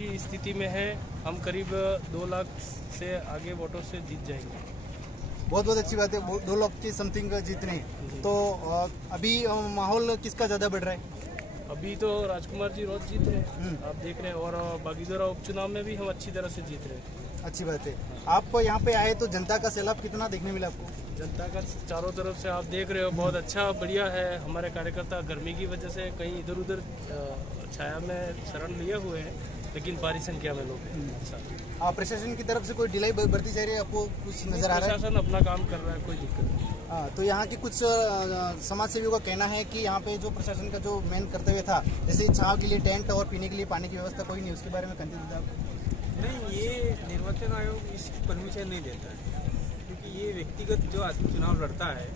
अच्छी स्थिति में है। हम करीब 2 लाख से आगे वोटों से जीत जाएंगे। बहुत बहुत अच्छी बात है, 2 लाख की समथिंग जीतने हैं। तो अभी माहौल किसका ज्यादा बढ़ रहा है? अभी तो राजकुमार जी रोज जीत रहे हैं, आप देख रहे हैं। और बागीदोरा उपचुनाव में भी हम अच्छी तरह से जीत रहे हैं। अच्छी बात है। आप यहाँ पे आए तो जनता का सैलाब कितना देखने मिला आपको? जनता का चारों तरफ से आप देख रहे हो, बहुत अच्छा बढ़िया है। हमारे कार्यकर्ता गर्मी की वजह से कहीं इधर उधर छाया में शरण लिए हुए हैं, लेकिन भारी संख्या में लोग हैं। प्रशासन की तरफ से कोई ढिलाई बढ़ती जा रही है, आपको कुछ नजर आ रहा है? प्रशासन अपना काम कर रहा है, कोई दिक्कत नहीं। तो यहाँ के कुछ समाज सेवियों का कहना है कि यहाँ पे जो प्रशासन का जो मेन कर्तव्य था, जैसे छांव के लिए टेंट और पीने के लिए पानी की व्यवस्था कोई नहीं, उसके बारे में कंफ्यूज था? नहीं, ये निर्वाचन आयोग इसकी परमिशन नहीं देता है, क्योंकि ये व्यक्तिगत जो आदमी चुनाव लड़ता है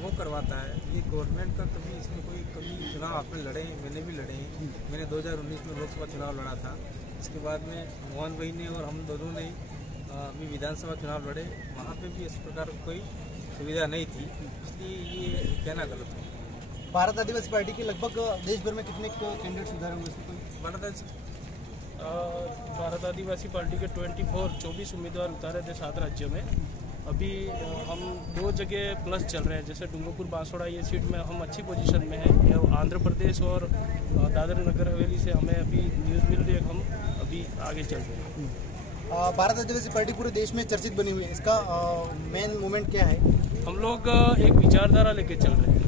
वो करवाता है। ये गवर्नमेंट का कभी इसमें कभी चुनाव आपने लड़े हैं, मैंने भी लड़े हैं। मैंने 2019 में लोकसभा चुनाव लड़ा था। इसके बाद में मोहन भाई ने और हम दोनों ने अभी विधानसभा चुनाव लड़े, वहाँ पे भी इस प्रकार कोई सुविधा नहीं थी, इसलिए ये कहना गलत है। भारत आदिवासी पार्टी के लगभग देश भर में कितने कैंडिडेट सुधारे होंगे? भारत आदिवासी पार्टी के 24 उम्मीदवार उतारे थे 7 राज्यों में। अभी हम 2 जगह प्लस चल रहे हैं, जैसे डूंगरपुर बांसवाड़ा ये सीट में हम अच्छी पोजीशन में हैं। आंध्र प्रदेश और दादर नगर हवेली से हमें अभी न्यूज़ मिल रही है, हम अभी आगे चल रहे हैं। भारत आदिवासी पार्टी पूरे देश में चर्चित बनी हुई है, इसका मेन मूवमेंट क्या है? हम लोग एक विचारधारा लेके चल रहे हैं।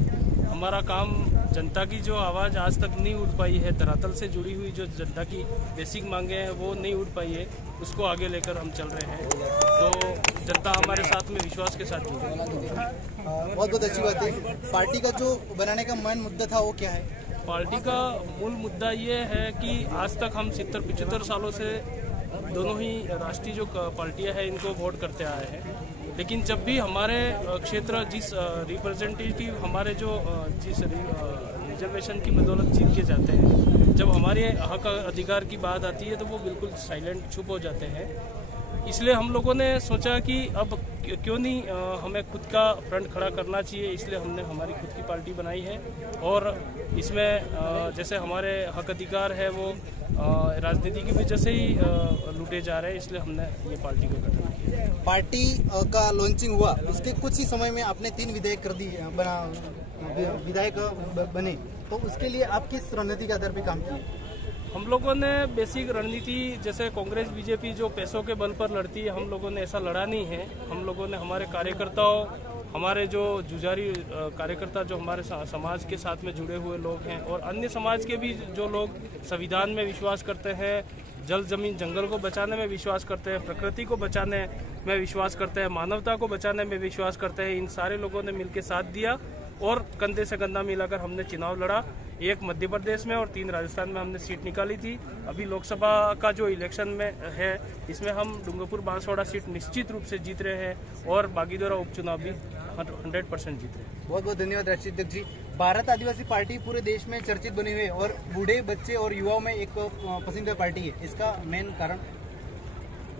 हमारा काम जनता की जो आवाज़ आज तक नहीं उठ पाई है, धरातल से जुड़ी हुई जो जनता की बेसिक मांगे हैं वो नहीं उठ पाई है, उसको आगे लेकर हम चल रहे हैं। तो जनता हमारे साथ में विश्वास के साथ जुड़ी है। बहुत बहुत अच्छी बात है। पार्टी का जो बनाने का मेन मुद्दा था वो क्या है? पार्टी का मूल मुद्दा ये है कि आज तक हम 70-75 सालों से दोनों ही राष्ट्रीय जो पार्टियां हैं इनको वोट करते आए हैं, लेकिन जब भी हमारे क्षेत्र जिस रिप्रेजेंटेटिव हमारे जो जिस रिजर्वेशन की बदौलत जीत के जाते हैं, जब हमारे हक अधिकार की बात आती है तो वो बिल्कुल साइलेंट चुप हो जाते हैं। इसलिए हम लोगों ने सोचा कि अब क्यों नहीं हमें खुद का फ्रंट खड़ा करना चाहिए, इसलिए हमने हमारी खुद की पार्टी बनाई है। और इसमें जैसे हमारे हक अधिकार है वो राजनीति की वजह से ही लूटे जा रहे हैं, इसलिए हमने ये पार्टी का गठन किया। पार्टी का लॉन्चिंग हुआ, उसके कुछ ही समय में आपने 3 विधायक कर दी विधायक बने, तो उसके लिए आप किस रणनीति के आधार पर काम किए? हम लोगों ने बेसिक रणनीति, जैसे कांग्रेस बीजेपी जो पैसों के बल पर लड़ती है, हम लोगों ने ऐसा लड़ा नहीं है। हम लोगों ने हमारे कार्यकर्ताओं, हमारे जो जुझारी कार्यकर्ता जो हमारे समाज के साथ में जुड़े हुए लोग हैं और अन्य समाज के भी जो लोग संविधान में विश्वास करते हैं, जल जमीन जंगल को बचाने में विश्वास करते हैं, प्रकृति को बचाने में विश्वास करते हैं, मानवता को बचाने में विश्वास करते हैं, इन सारे लोगों ने मिलकर साथ दिया और कंधे से कंधा मिलाकर हमने चुनाव लड़ा। एक मध्य प्रदेश में और 3 राजस्थान में हमने सीट निकाली थी। अभी लोकसभा का जो इलेक्शन में है, इसमें हम डूंगरपुर बांसवाड़ा सीट निश्चित रूप से जीत रहे हैं और बागीदोरा उपचुनाव भी 100% जीत रहे हैं। बहुत बहुत धन्यवाद राष्ट्रीय अध्यक्ष जी। भारत आदिवासी पार्टी पूरे देश में चर्चित बनी हुई है और बूढ़े, बच्चे और युवाओं में एक पसंदीदा पार्टी है, इसका मेन कारण?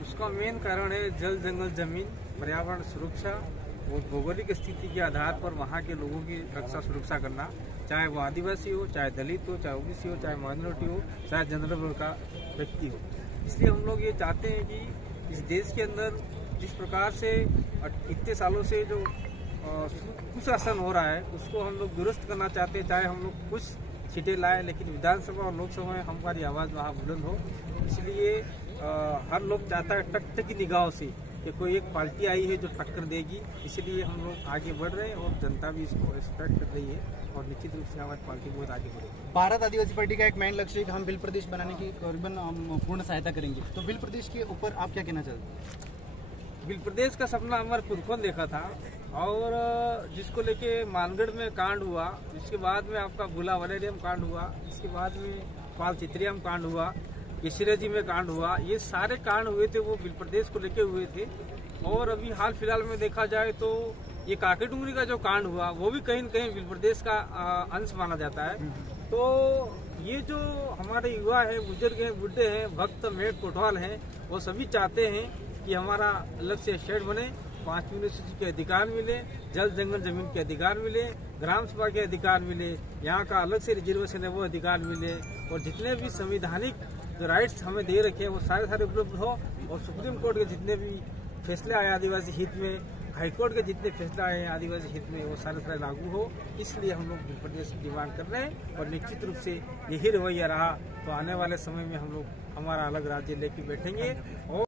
उसका मेन कारण है जल जंगल जमीन, पर्यावरण सुरक्षा और भौगोलिक स्थिति के आधार पर वहाँ के लोगों की रक्षा सुरक्षा करना, चाहे वो आदिवासी हो, चाहे दलित हो, चाहे ओबीसी हो, चाहे माइनॉरिटी हो, चाहे जनरल वर्ग का व्यक्ति हो। इसलिए हम लोग ये चाहते हैं कि इस देश के अंदर जिस प्रकार से इतने सालों से जो कुशासन हो रहा है उसको हम लोग दुरुस्त करना चाहते हैं। चाहे हम लोग कुछ सीटें लाए, लेकिन विधानसभा और लोकसभा में हमारी आवाज़ वहाँ बुलंद हो। इसलिए हर लोग चाहता है टकटकी निगाहों से कि कोई एक पार्टी आई है जो टक्कर देगी, इसलिए हम लोग आगे बढ़ रहे हैं और जनता भी इसको रिस्पेक्ट कर रही है और निश्चित रूप से हमारी पार्टी बहुत आगे बढ़ेगी। भारत आदिवासी पार्टी का एक मेन लक्ष्य है कि हम बिल प्रदेश बनाने की करीबन पूर्ण सहायता करेंगे, तो बिल प्रदेश के ऊपर आप क्या कहना चाहते हैं? बिल प्रदेश का सपना हमारे पुरखों ने देखा था और जिसको लेके मानगढ़ में कांड हुआ, इसके बाद में आपका भूला वलेरियम कांड हुआ, इसके बाद में पाल चित्रियम कांड हुआ, केशरी में कांड हुआ, ये सारे कांड हुए थे वो बिल प्रदेश को लेके हुए थे। और अभी हाल फिलहाल में देखा जाए तो ये काके डूंगरी का जो कांड हुआ वो भी कहीं न कहीं बिल प्रदेश का अंश माना जाता है। तो ये जो हमारे युवा है, बुजुर्ग हैं, बुढ़े हैं, भक्त मेट कोटवाल हैं, वो सभी चाहते हैं कि हमारा अलग से शेड बने, 5 यूनिवर्सिटी के अधिकार मिले, जल जंगल जमीन के अधिकार मिले, ग्राम सभा के अधिकार मिले, यहाँ का अलग से रिजर्वेशन है वो अधिकार मिले और जितने भी संवैधानिक जो राइट्स हमें दे रखे हैं वो सारे उपलब्ध हो, और सुप्रीम कोर्ट के जितने भी फैसले आए आदिवासी हित में, हाईकोर्ट के जितने फैसले आए हैं आदिवासी हित में, वो सारे लागू हो। इसलिए हम लोग मध्य प्रदेश की डिमांड कर रहे हैं, और निश्चित रूप से यही रवैया रहा तो आने वाले समय में हम लोग हमारा अलग राज्य लेके बैठेंगे। और